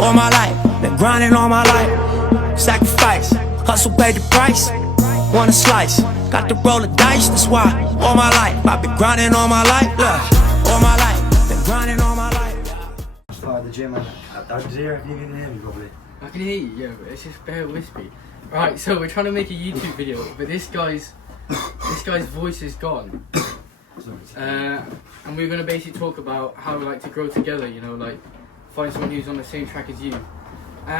all my life. Been grinding all my life. Sacrifice, hustle paid the price. Want a slice, got to roll the dice. That's why all my life I've been grinding all my life. Look, all my life, been grinding all my life. I started the gym and I can hear if you can hear me probably. I can hear you, yeah, but it's just bare wispy. Right, so we're trying to make a YouTube video, but this guy's voice is gone. And we're gonna basically talk about how we like to grow together, you know, like find someone who's on the same track as you.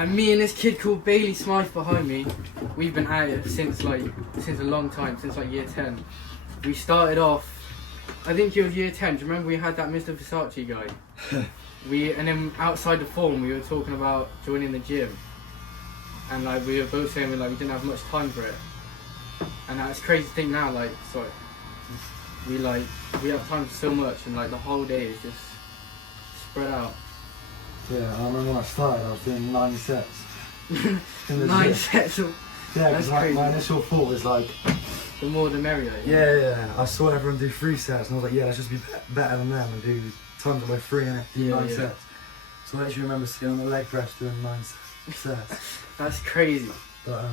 Me and this kid called Bailey Smythe behind me, we've been at it since a long time, since like year 10. We started off, I think it was year 10. Do you remember we had that Mr. Versace guy? And then outside the form we were talking about joining the gym, and like we were both saying we didn't have much time for it. And that's crazy to think now, like, sorry, we have time for so much, and like the whole day is just spread out. Yeah, I remember when I started, I was doing 9 sets. 9 sets of... Yeah, because my initial thought was like... The more the merrier. Yeah. I saw everyone do 3 sets and I was like, yeah, let's just be better than them and do times it by 3 and do 9 sets. So I actually remember sitting on the leg press doing 9 sets. That's crazy. But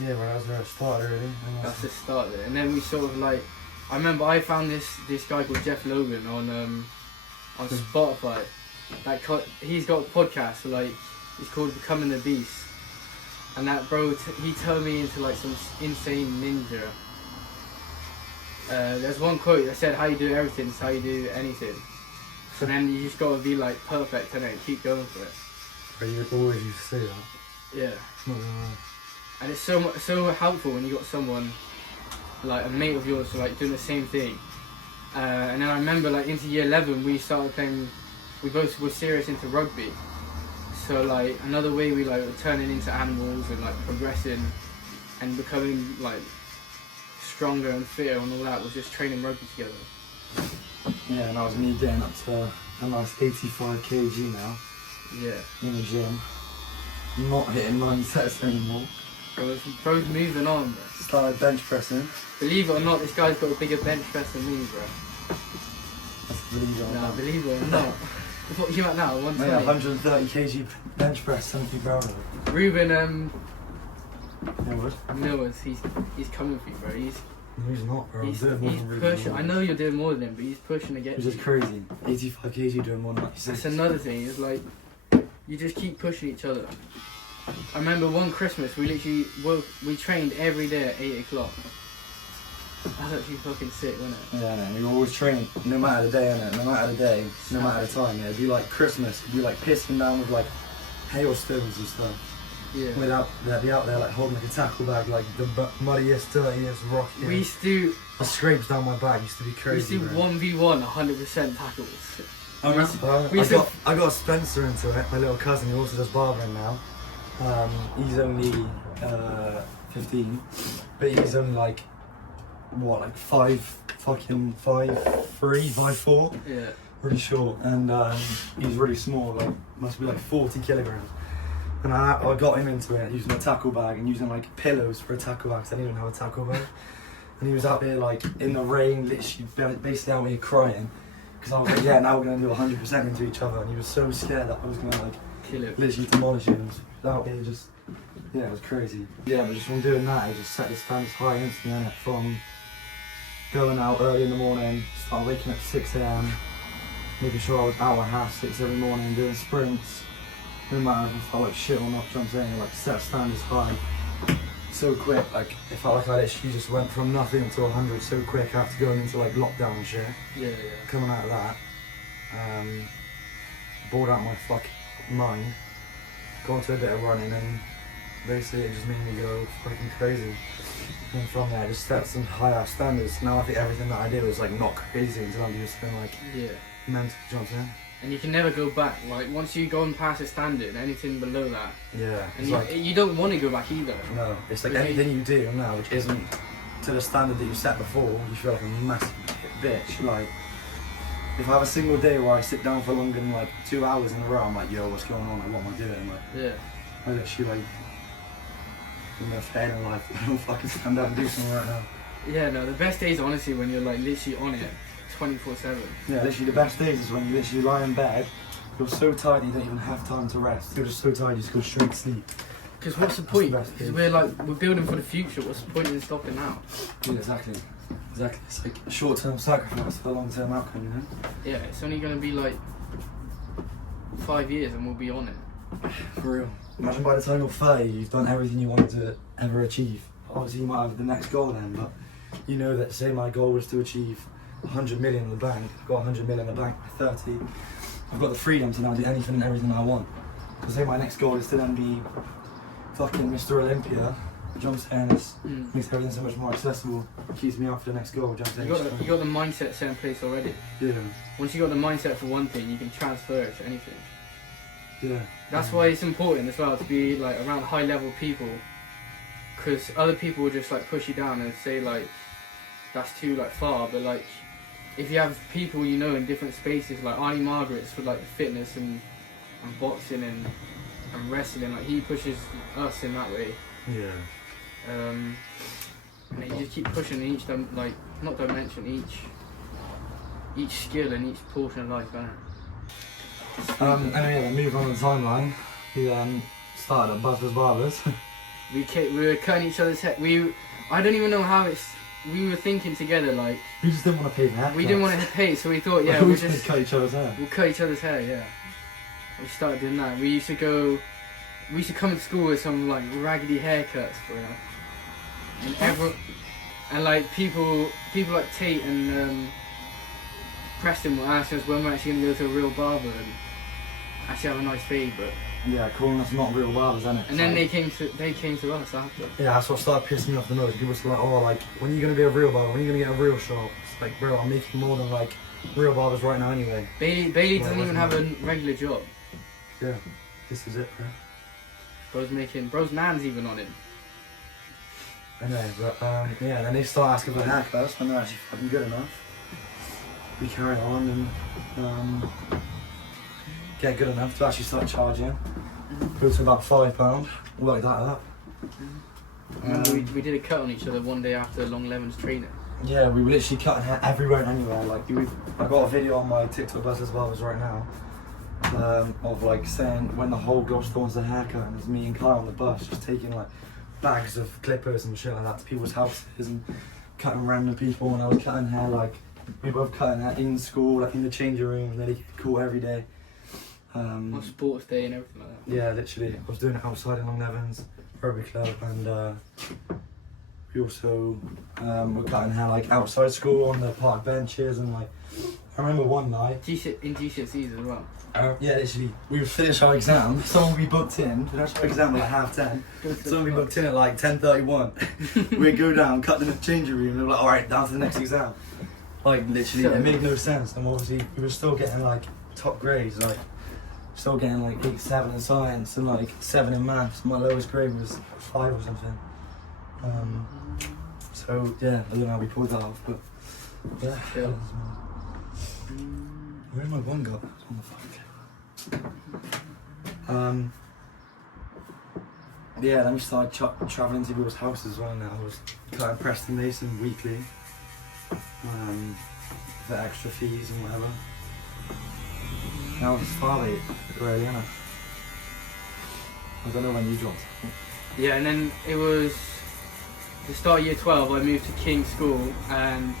yeah, well, that was where I started really. That's the start of it. And then we sort of like... I remember I found this guy called Jeff Logan on Spotify. He's got a podcast, so like it's called Becoming the Beast, and that bro he turned me into like some insane ninja. There's one quote that said, "How you do everything is how you do anything." So then you just gotta be like perfect and then keep going for it. But you always used to say that. Yeah. It's not gonna lie. And it's so helpful when you got someone like a mate of yours like doing the same thing. And then I remember like into year 11 we started playing, we both were serious into rugby. So like another way we like were turning into animals and like progressing and becoming like stronger and fitter and all that was just training rugby together. Yeah, and that was me getting up to a nice 85 kg now. Yeah. In the gym. Not hitting 9 sets anymore. Bro's moving on, bro. Started bench pressing. Believe it or not, this guy's got a bigger bench press than me, bro. Believe it or not. Believe it or not. What are you at now? 120? Yeah, 130 kg bench press, something to be proud of. Ruben, Millward? Millward, he's coming for you, bro. He's not, bro. He's pushing. I know you're doing more than him, but he's pushing to get you. Which is crazy. 85 kg doing 196. That's another thing. It's like you just keep pushing each other. I remember one Christmas we we trained every day at 8 o'clock. That's actually fucking sick, wasn't it? Yeah, man. We were always training, no matter the day, innit? No matter the day, no matter the time. Yeah, it'd be like Christmas. It'd be like pissing down with like hailstones and stuff. Yeah. They'd be out there like holding like a tackle bag, like the muddiest, dirtiest, rockiest. We used to. The scrapes down my back used to be crazy. We used to 1v1 100% tackles. I got Spencer into it, my little cousin who also does barbering now. He's only 15, but he's only like, what, like 5'3", 5'4". Yeah. Really short, and he's really small, like must be like 40 kilograms. And I got him into it using a tackle bag and using like pillows for a tackle bag because I didn't even have a tackle bag. And he was out there like in the rain, literally basically out here crying. Because I was like, yeah, now we're going to do 100% into each other. And he was so scared that I was going to like kill him, literally demolish him. Out here just, yeah, it was crazy. Yeah, but just from doing that, I just set the standards high instantly, from going out early in the morning, start waking up at 6 AM, making sure I was out at 6:30 every morning, doing sprints. No matter if I felt like shit or not, you know what I'm saying? Like set standards high. So quick, like it felt like I literally just went from nothing to 100 so quick after going into like lockdown and shit. Yeah. Coming out of that, bored out my fucking mind, got into a bit of running and basically it just made me go fucking crazy. And from there I just set some higher standards. Now I think everything that I do is like not crazy until I'm just been like mental, you know what I'm saying? And you can never go back. Like once you go and pass a standard, anything below that. Yeah. And you don't want to go back either. No, it's like anything you do now which isn't to the standard that you set before, you feel like a massive bitch. Like if I have a single day where I sit down for longer than like 2 hours in a row, I'm like, yo, what's going on? Like, what am I doing? Like, yeah. I literally like, I'm gonna fail in life. I don't fucking stand up and do something right now. Yeah, no, the best days honestly when you're like literally on it 24/7. Yeah, literally the best days is when you literally lie in bed You're so tired you don't even have time to rest. You're just so tired you just go straight to sleep. Because what's the That's point? the best Because thing. we're building for the future. What's the point in stopping now? Yeah, exactly. Exactly. It's like a short-term sacrifice for a long-term outcome, you know? Yeah, it's only going to be like 5 years and we'll be on it. For real. Imagine by the time you're 30, you've done everything you wanted to ever achieve. Obviously, you might have the next goal then, but you know that, say my goal was to achieve 100 million in the bank. I've got 100 million in the bank by 30. I've got the freedom to now do anything and everything I want. Because say my next goal is to then be fucking Mr. Olympia. Do you know what I'm saying? This makes everything so much more accessible. Keeps me up for the next goal. Do you know what I'm saying? You got the mindset set in place already. Yeah. Once you got the mindset for one thing, you can transfer it to anything. Yeah. That's why it's important as well to be like around high level people, because other people will just like push you down and say like that's too like far. But like if you have people you know in different spaces, like Arnie Margaret's for like the fitness and boxing and wrestling, like he pushes us in that way. Yeah. And then you just keep pushing each like not dimension, each skill and each portion of life, man. Anyway, then move on the timeline. We started at Buzzers Barbers. We were cutting each other's hair. I don't even know how it's. We were thinking together like We just didn't want to pay the haircuts. we didn't want to pay, so we thought we we'll just cut each other's hair. we'll cut each other's hair. Yeah, we started doing that. We used to come to school with some like raggedy haircuts, bro. And like people like Tate and Preston were asking us when we're actually gonna go to a real barber and actually have a nice fade, but. Yeah, calling us not real barbers, isn't it? And then they came to us after. Yeah, that's what started pissing me off the most. People were like, oh, like, when are you going to be a real barber? When are you going to get a real shop? It's like, bro, I'm making more than, like, real barbers right now anyway. Bailey doesn't even have a regular job. Yeah, this is it, bro. Bro's nan's even on him. I know, but, yeah, then they start asking for haircuts when they're actually fucking good enough. We carry on and, get good enough to actually start charging. Go to about £5, work that up. Remember we did a cut on each other one day after Long Lemon's training. Yeah, we were literally cutting hair everywhere and anywhere. Like, I got a video on my TikTok Buzzers Barbers right now of like saying when the whole girl still wants a haircut, and it's me and Kyle on the bus just taking like bags of clippers and shit like that to people's houses and cutting random people. And I was cutting hair like we were both cutting hair in school, like in the changing room, and then cool every day. On sports day and everything like that. Yeah, literally. I was doing it outside in Long Levens, Rugby Club, and we also were cutting hair like outside school on the park benches, and like I remember one night. In GCSEs as well. Yeah, literally, we would finish our exam. Someone would be booked in. Finish our exam at like 10:30. Someone would be booked in at like 10:31. We'd go down, cut in the changing room, and they were like, "All right, down to the next exam." Like literally, it made no sense. And obviously, we were still getting like top grades, like. Still getting like 8-7 in science and like 7 in maths. My lowest grade was 5 or something. So yeah, I don't know how we pulled that off, but yeah. Yeah. Where's my one got? It's on the phone. Yeah, then we started travelling to people's houses as well. Now I was cutting Preston Mason weekly for extra fees and whatever. Now it's Farley, really, isn't it? I don't know when you dropped. Yeah, and then it was the start of year 12. I moved to King's School, and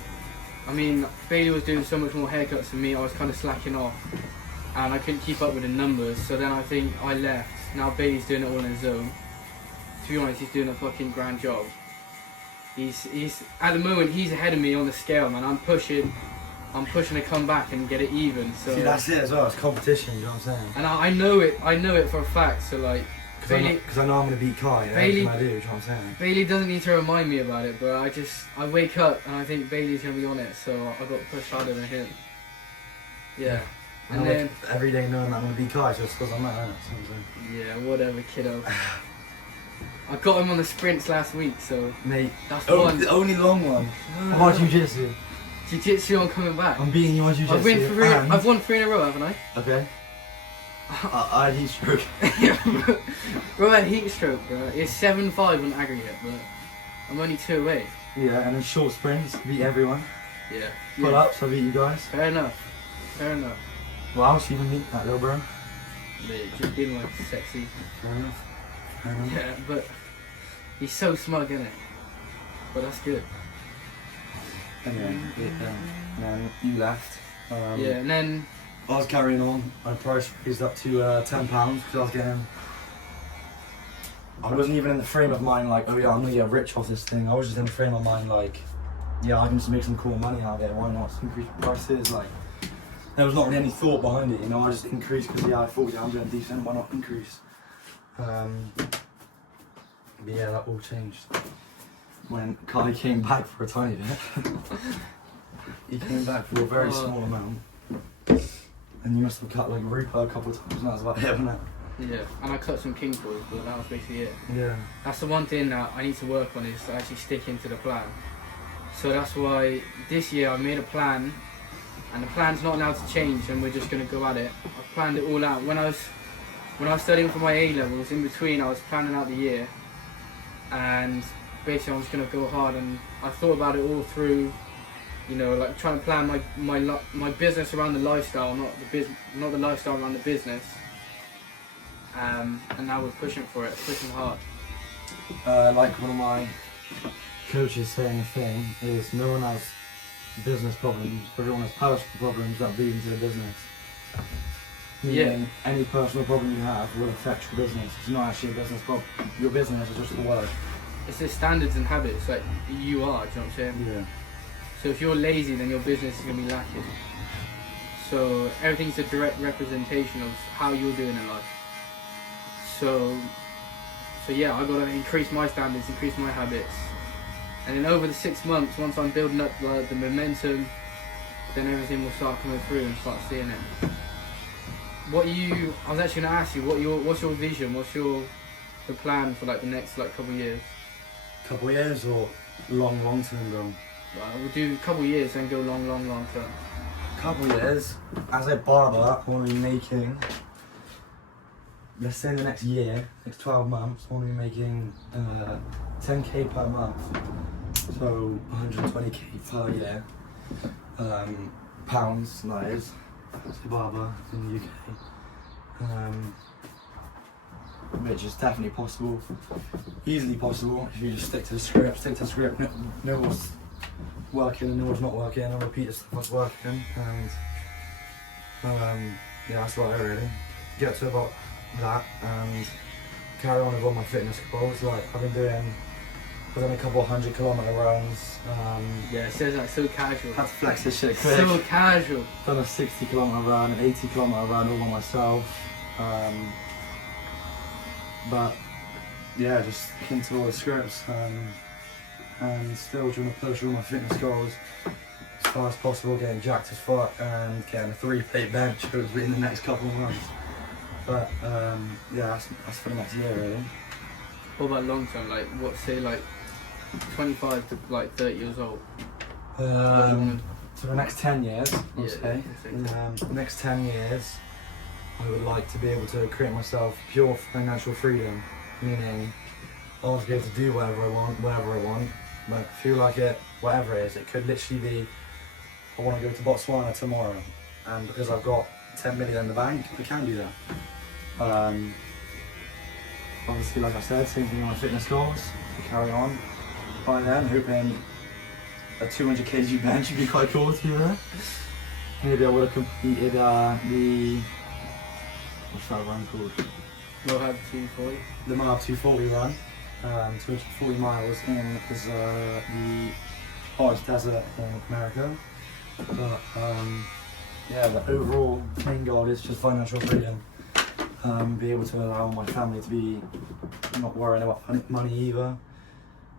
I mean Bailey was doing so much more haircuts than me. I was kind of slacking off, and I couldn't keep up with the numbers. So then I think I left. Now Bailey's doing it all on his own. To be honest, he's doing a fucking grand job. He's at the moment he's ahead of me on the scale, man. I'm pushing to come back and get it even. So see, that's it as well. It's competition. You know what I'm saying? And I know it for a fact. So like, Because I know I'm gonna beat Kai. Bailey, I do. You know what I'm saying? Bailey doesn't need to remind me about it, but I wake up and I think Bailey's gonna be on it, so I got pushed harder than him. Yeah. And then every day knowing that I'm gonna beat Kai just because I'm not in it. Yeah, whatever, kiddo. I got him on the sprints last week, so Mate, that's the only long one. How about jiu-jitsu? Jiu-jitsu, I'm coming back. I'm beating you on jiu-jitsu. I've won 3 in a row, haven't I? Okay. I had heat stroke. Bro, I had heat stroke, bro. It's 7-5 on aggregate, but I'm only 2 away. Yeah, and then short sprints, beat everyone. Yeah. Pull ups, I beat you guys. Fair enough. Well, how much you even meet that little bro? Just being like sexy. Fair enough. Fair enough. Yeah, but he's so smug, isn't it? But that's good. Anyway, and then you left. Yeah, and then I was carrying on. My price raised up to £10 because I was getting. I wasn't even in the frame of mind like, oh yeah, I'm gonna get rich off this thing. I was just in the frame of mind like, yeah, I can just make some cool money out of it. Why not increase prices? Like, there was not really any thought behind it, you know. I just increased because yeah, I thought yeah, I'm doing decent. Why not increase? But yeah, that all changed when Carly came back for a tiny bit. He came back for a very small amount, and you must have cut like Rupa a couple of times. And that was about it, wasn't it? yeah, and I cut some king toys, but that was basically it. Yeah. That's the one thing that I need to work on, is to actually stick into the plan. So that's why this year I made a plan, and the plan's not allowed to change, and we're just going to go at it. I planned it all out. When I was studying for my A-levels, in between I was planning out the year, and basically I was going to go hard, and I thought about it all through, you know, like trying to plan my business around the lifestyle, not the lifestyle around the business. And now we're pushing for it, pushing hard. Like one of my coaches saying a thing is, no one has business problems, everyone has personal problems that bleed into the business. Meaning, any personal problem you have will affect your business. It's not actually a business problem. Your business is just a word. It's the standards and habits that you are, do you know what I'm saying? Yeah. So if you're lazy, then your business is going to be lacking. So everything's a direct representation of how you're doing in life. So yeah, I got to increase my standards, increase my habits. And then over the 6 months, once I'm building up the momentum, then everything will start coming through and start seeing it. I was actually going to ask you, what's your vision? What's the plan for like the next like couple of years? Couple of years or long term goal? We'll do a couple of years and go long term. Couple of years. As a barber, I want to be making, let's say the next year, next 12 months, I want to be making 10k per month. So 120k per year. Pounds, that is. As a barber in the UK. Which is definitely possible. Easily possible if you just stick to the script, know what's working and know what's not working, and repeat the stuff that's working, and yeah, that's about it really. Get to about that and carry on with all my fitness goals. Like I've done a couple of 100-kilometer runs. Yeah, it says that so casual. Had to flex this shit quick. So casual. Done a 60-kilometer run, an 80-kilometer run all by myself. But yeah, just sticking to all the scripts and still trying to push all my fitness goals as far as possible, getting jacked as fuck and getting a 3-plate bench hopefully in the next couple of months. But yeah, that's for the next year really. What about long term? Like, what, say like 25 to like 30 years old? So the next 10 years, I'll Yeah, say. exactly. Next 10 years, I would like to be able to create myself pure financial freedom, meaning I want to be able to do whatever I want, whenever I want. Like, I feel like it, whatever it is, it could literally be, I want to go to Botswana tomorrow, and because I've got 10 million in the bank, I can do that. Obviously, like I said, same thing on my fitness goals, to carry on. By then, hoping a 200 kg bench would be quite cool to do that. Maybe I would have completed the, what's that run called? Moab 240. The Moab 240 run, 240 miles in the hottest desert in America. But yeah, the overall main goal is just financial freedom. Be able to allow my family to be not worrying about money either.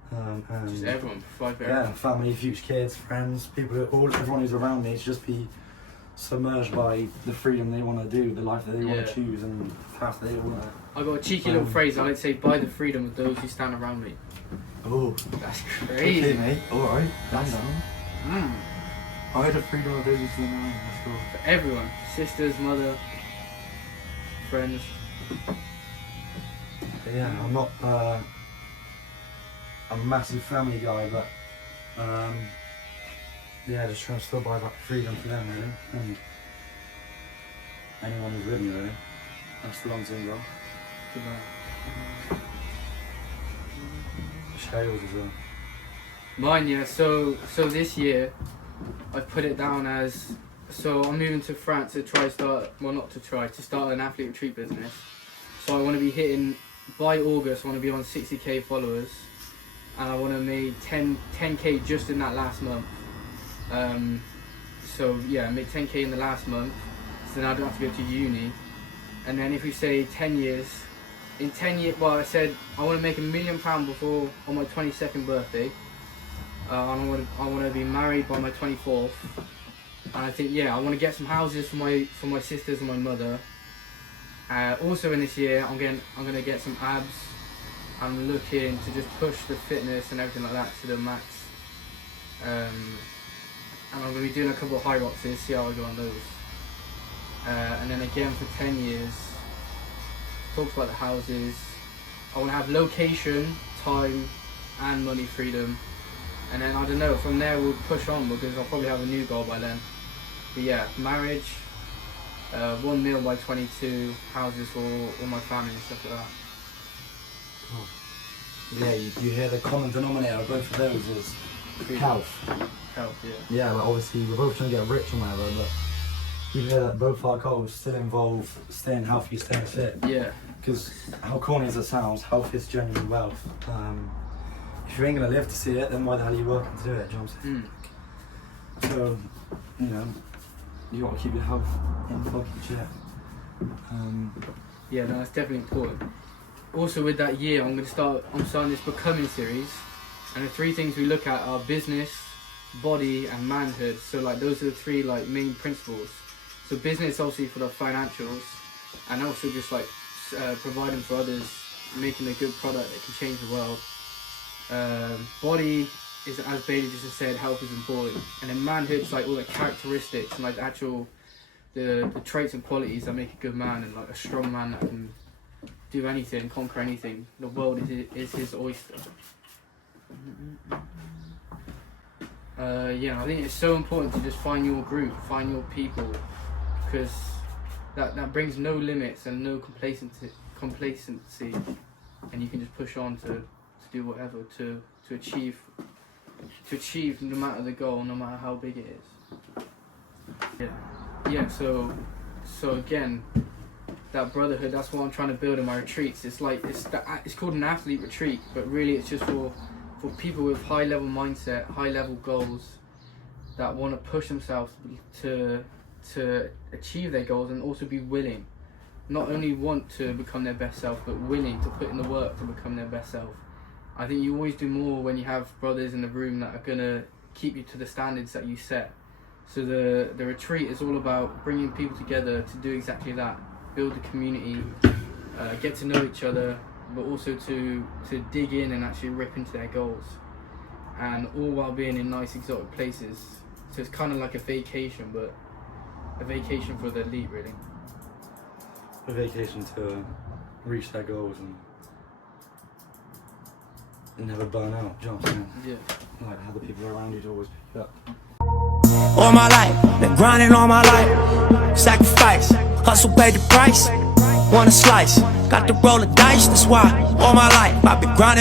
And Just everyone, provide for yeah, everyone. family, future kids, friends, everyone who's around me to just be submerged by the freedom they want to do, the life that they want Yeah. to choose, and the path they want to. I got a cheeky little phrase. I like to say, "Buy the freedom of those who stand around me." Oh, That's okay, crazy. mate. All right, calm That's- down. I had the freedom of business in the mind. Let's go. For everyone, sisters, mother, friends. But yeah, I'm not a massive family guy, but yeah, just trying to still buy that freedom for them really. And anyone who's with me really. That's the long term goal. Good man. Share yours as well. Mine, yeah. So this year, I've put it down as, so I'm moving to France to start an athlete retreat business. So I want to be hitting, by August, I want to be on 60k followers, and I want to make 10k just in that last month. So yeah, make 10k in the last month, so then I don't have to go to uni. And then if we say 10 years, in 10 years, well, I said I want to make £1 million before, on my 22nd birthday. I want to be married by my 24th, and I think, yeah, I want to get some houses for my sisters and my mother. Also in this year, I'm gonna get some abs. I'm looking to just push the fitness and everything like that to the max. And I'm gonna be doing a couple of high rocks, see how I go on those. And then again for 10 years, talks about the houses. I want to have location, time, and money freedom. And then I don't know, from there we'll push on because I'll probably have a new goal by then. But yeah, marriage, 1 mil by 22, houses for all my family and stuff like that. Cool. Yeah, you hear the common denominator of both of those is health. Health, yeah. Yeah, like obviously we're both trying to get rich or whatever, but you hear that both our goals still involve staying healthy, staying fit. Yeah. Because how corny as it sounds, health is genuine wealth. If you ain't gonna live to see it, then why the hell are you working to do it? Do you know what I'm saying? So, you know, you gotta keep your health in fucking check. Yeah, no, that's definitely important. Also with that year, I'm starting this Becoming series, and the 3 things we look at are business, body, and manhood. So like those are the 3 like main principles. So business obviously for the financials, and also just like providing for others, making a good product that can change the world. Body is, as Bailey just said, health is important, and then manhood's like all the characteristics and like the traits and qualities that make a good man, and like a strong man that can do anything, conquer anything. The world is his oyster. Yeah, I think it's so important to just find your group, find your people, because that brings no limits and no complacency, and you can just push on to do whatever to achieve no matter the goal, no matter how big it is. Yeah. So again, that brotherhood, that's what I'm trying to build in my retreats. It's like it's called an athlete retreat, but really it's just for people with high level mindset, high level goals, that want to push themselves to achieve their goals, and also be willing, not only want to become their best self, but willing to put in the work to become their best self. I think you always do more when you have brothers in the room that are gonna keep you to the standards that you set. So the retreat is all about bringing people together to do exactly that, build a community, get to know each other, but also to dig in and actually rip into their goals, and all while being in nice exotic places. So it's kind of like a vacation, but a vacation for the elite, really. A vacation to reach their goals and never burn out, do you know what I'm saying? Yeah. Like have the people around you to always pick you up. All my life, been grinding all my life. Sacrifice, hustle paid the price. Want a slice, got to roll the dice, that's why all my life I've been grinding.